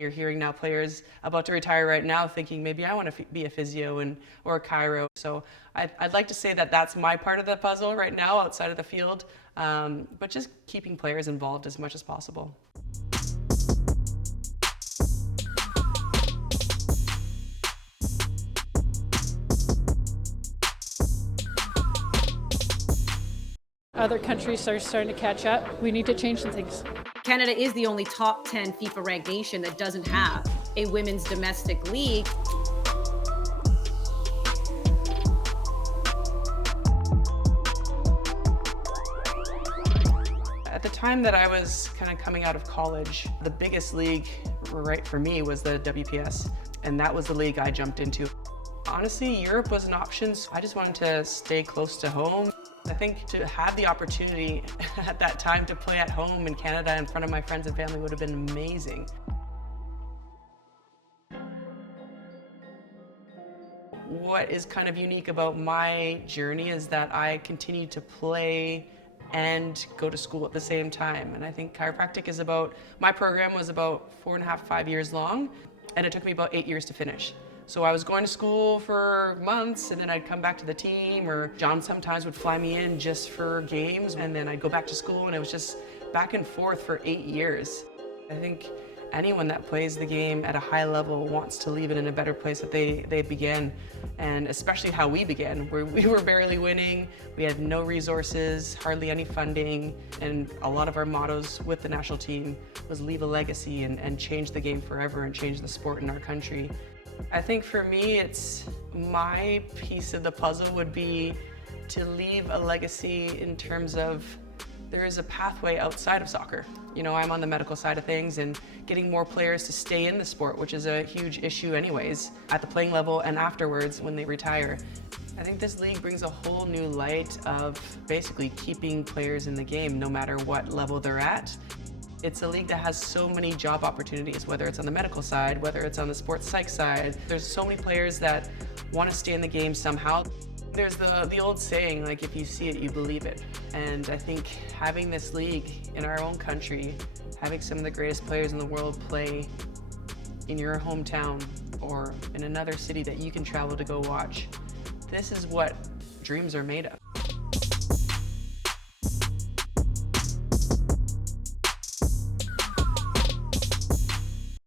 You're hearing now players about to retire right now thinking maybe I want to be a physio or a chiro. So I'd like to say that that's my part of the puzzle right now outside of the field, but just keeping players involved as much as possible. Other countries are starting to catch up. We need to change some things. Canada is the only top 10 FIFA ranked nation that doesn't have a women's domestic league. At the time that I was kind of coming out of college, the biggest league right for me was the WPS, and that was the league I jumped into. Honestly, Europe was an option, so I just wanted to stay close to home. I think to have the opportunity at that time to play at home in Canada in front of my friends and family would have been amazing. What is kind of unique about my journey is that I continue to play and go to school at the same time. And I think chiropractic is my program was about 4.5, 5 years long, and it took me about 8 years to finish. So I was going to school for months, and then I'd come back to the team, or John sometimes would fly me in just for games, and then I'd go back to school, and it was just back and forth for 8 years. I think anyone that plays the game at a high level wants to leave it in a better place that they began, and especially how we began, where we were barely winning, we had no resources, hardly any funding, and a lot of our mottos with the national team was leave a legacy and change the game forever and change the sport in our country. I think for me, it's my piece of the puzzle would be to leave a legacy in terms of there is a pathway outside of soccer. You know, I'm on the medical side of things and getting more players to stay in the sport, which is a huge issue anyways, at the playing level and afterwards when they retire. I think this league brings a whole new light of basically keeping players in the game no matter what level they're at. It's a league that has so many job opportunities, whether it's on the medical side, whether it's on the sports psych side. There's so many players that want to stay in the game somehow. There's the old saying, like, if you see it, you believe it. And I think having this league in our own country, having some of the greatest players in the world play in your hometown or in another city that you can travel to go watch, this is what dreams are made of.